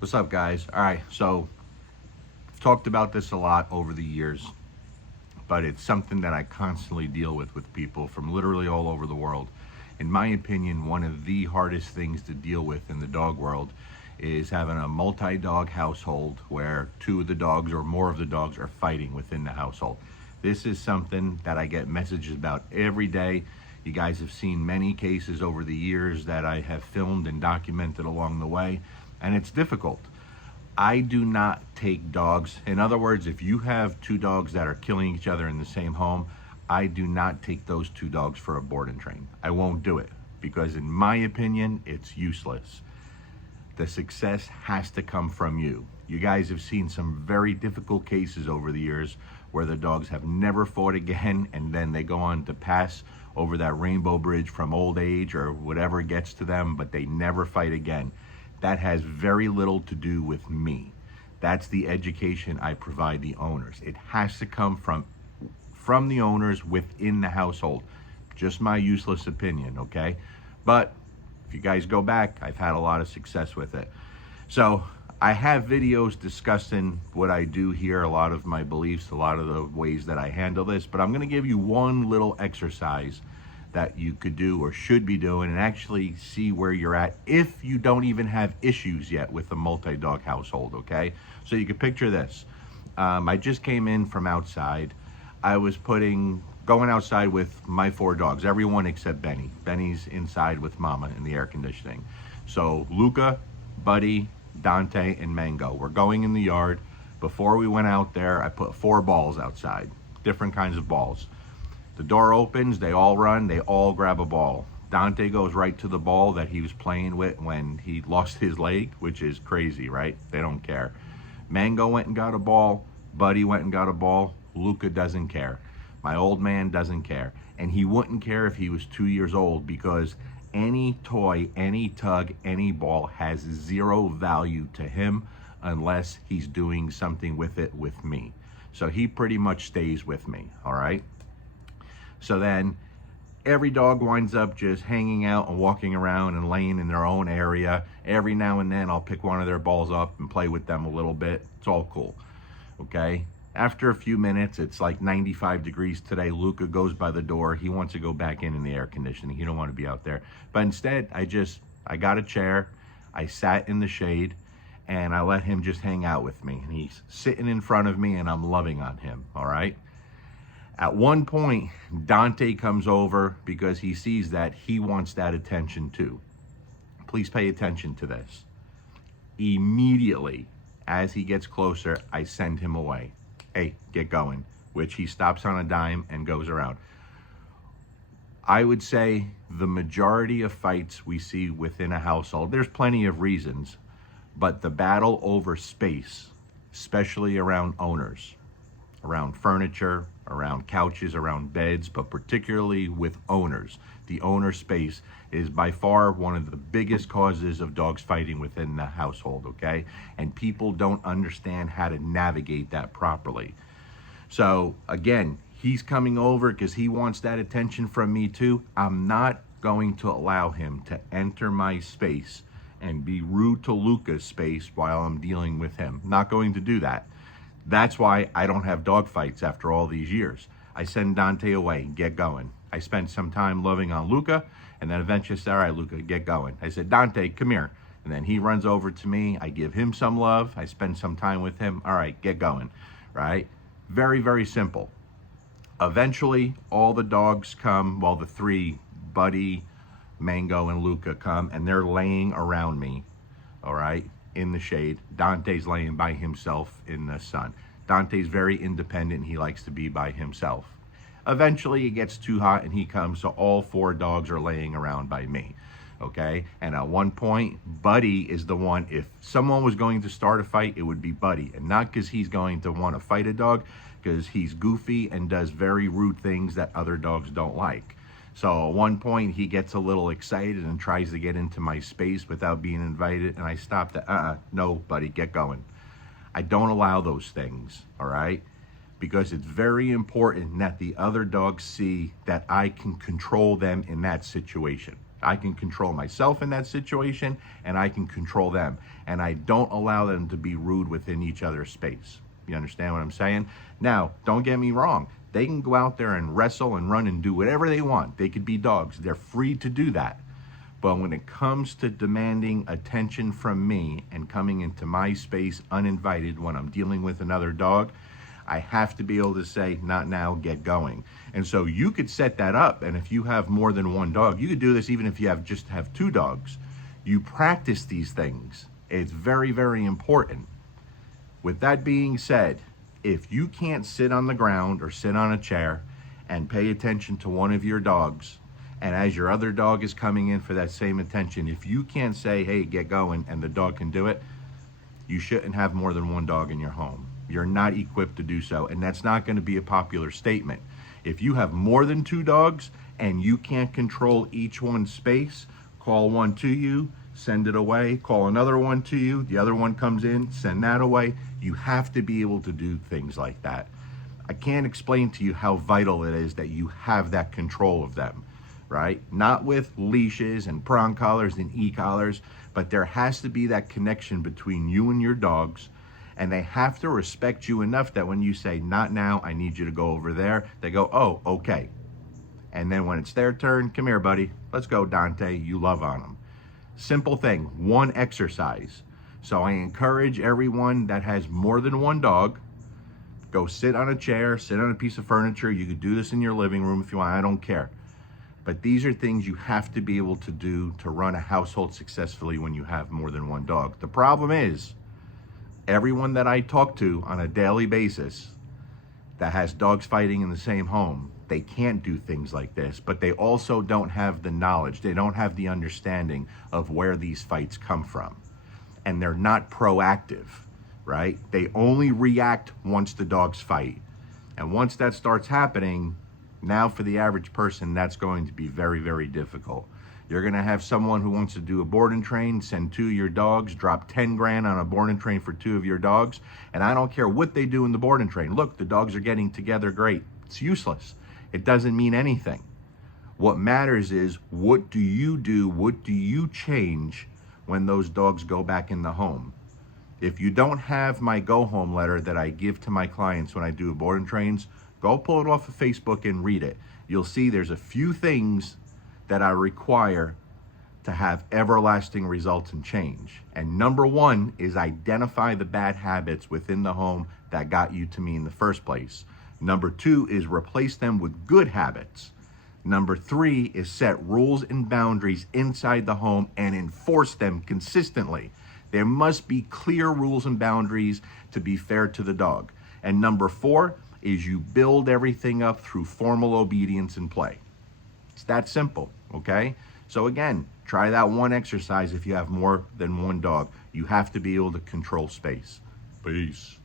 What's up, guys? All right, so talked about this a lot over the years, but it's something that I constantly deal with people from literally all over the world. In my opinion, one of the hardest things to deal with in the dog world is having a multi-dog household where two of the dogs or more of the dogs are fighting within the household. This is something that I get messages about every day. You guys have seen many cases over the years that I have filmed and documented along the way, and it's difficult. I do not take dogs. In other words, if you have two dogs that are killing each other in the same home, I do not take those two dogs for a board and train. I won't do it because, in my opinion, it's useless. The success has to come from you. You guys have seen some very difficult cases over the years where the dogs have never fought again, and then they go on to pass over that rainbow bridge from old age or whatever gets to them, but they never fight again. That has very little to do with me. That's the education I provide the owners. It has to come from the owners within the household. Just my useless opinion, okay? But if you guys go back, I've had a lot of success with it. So I have videos discussing what I do here, a lot of my beliefs, a lot of the ways that I handle this, but I'm gonna give you one little exercise that you could do or should be doing and actually see where you're at if you don't even have issues yet with a multi-dog household, okay? So you can picture this. I just came in from outside. I was going outside with my four dogs, everyone except Benny. Benny's inside with Mama in the air conditioning. So Luca, Buddy, Dante, and Mango. We're going in the yard. Before we went out there, I put 4 balls outside, different kinds of balls. The door opens, they all run, they all grab a ball. Dante goes right to the ball that he was playing with when he lost his leg, which is crazy, right? They don't care. Mango went and got a ball. Buddy went and got a ball. Luca doesn't care. My old man doesn't care. And he wouldn't care if he was 2 years old because any toy, any tug, any ball has zero value to him unless he's doing something with it with me. So he pretty much stays with me, all right? So then every dog winds up just hanging out and walking around and laying in their own area. Every now and then I'll pick one of their balls up and play with them a little bit. It's all cool, okay? After a few minutes, it's like 95 degrees today. Luca goes by the door. He wants to go back in the air conditioning. He don't want to be out there. But instead, I got a chair. I sat in the shade and I let him just hang out with me. And he's sitting in front of me and I'm loving on him, all right? At one point, Dante comes over because he sees that he wants that attention too. Please pay attention to this. Immediately, as he gets closer, I send him away. Hey, get going, which he stops on a dime and goes around. I would say the majority of fights we see within a household, there's plenty of reasons, but the battle over space, especially around owners, around furniture, around couches, around beds, but particularly with owners. The owner space is by far one of the biggest causes of dogs fighting within the household, okay? And people don't understand how to navigate that properly. So again, he's coming over because he wants that attention from me too. I'm not going to allow him to enter my space and be rude to Luca's space while I'm dealing with him. Not going to do that. That's why I don't have dog fights after all these years. I send Dante away, get going. I spend some time loving on Luca, and then eventually say, all right, Luca, get going. I said, Dante, come here. And then he runs over to me. I give him some love. I spend some time with him. All right, get going, right? Very, very simple. Eventually, all the dogs come, well, the 3, Buddy, Mango, and Luca come, and they're laying around me, all right, in the shade. Dante's laying by himself in the sun. Dante's very independent. He likes to be by himself. Eventually it gets too hot and he comes, so all 4 dogs are laying around by me, okay? And at one point, Buddy is the one, if someone was going to start a fight, it would be Buddy. And not because he's going to want to fight a dog, because he's goofy and does very rude things that other dogs don't like. So at one point he gets a little excited and tries to get into my space without being invited, and I stopped at, no, Buddy, get going. I don't allow those things, all right? Because it's very important that the other dogs see that I can control them in that situation. I can control myself in that situation, and I can control them. And I don't allow them to be rude within each other's space. You understand what I'm saying? Now, don't get me wrong. They can go out there and wrestle and run and do whatever they want. They could be dogs. They're free to do that. But when it comes to demanding attention from me and coming into my space uninvited when I'm dealing with another dog, I have to be able to say, not now, get going. And so you could set that up. And if you have more than one dog, you could do this even if you just have two dogs. You practice these things. It's very, very important. With that being said, if you can't sit on the ground or sit on a chair and pay attention to one of your dogs, and as your other dog is coming in for that same attention, if you can't say, hey, get going, and the dog can do it, you shouldn't have more than one dog in your home. You're not equipped to do so, and that's not going to be a popular statement. If you have more than two dogs and you can't control each one's space, call one to you, send it away, call another one to you, the other one comes in, send that away. You have to be able to do things like that. I can't explain to you how vital it is that you have that control of them, right? Not with leashes and prong collars and e-collars, but there has to be that connection between you and your dogs, and they have to respect you enough that when you say, not now, I need you to go over there, they go, oh, okay. And then when it's their turn, come here, buddy, let's go, Dante, you love on them. Simple thing, one exercise. So I encourage everyone that has more than one dog, go sit on a chair, sit on a piece of furniture. You could do this in your living room if you want, I don't care. But these are things you have to be able to do to run a household successfully when you have more than one dog. The problem is, everyone that I talk to on a daily basis that has dogs fighting in the same home, they can't do things like this, but they also don't have the knowledge. They don't have the understanding of where these fights come from. And they're not proactive, right? They only react once the dogs fight. And once that starts happening, now for the average person, that's going to be very, very difficult. You're gonna have someone who wants to do a board and train, send two of your dogs, drop 10 grand on a board and train for two of your dogs, and I don't care what they do in the board and train. Look, the dogs are getting together great. It's useless. It doesn't mean anything. What matters is, what do you do, what do you change when those dogs go back in the home? If you don't have my go home letter that I give to my clients when I do board and trains, go pull it off of Facebook and read it. You'll see there's a few things that I require to have everlasting results and change. And number one is identify the bad habits within the home that got you to me in the first place. Number two is replace them with good habits. Number three is set rules and boundaries inside the home and enforce them consistently. There must be clear rules and boundaries to be fair to the dog. And number four is you build everything up through formal obedience and play. It's that simple, okay? So again, try that one exercise if you have more than one dog. You have to be able to control space. Peace.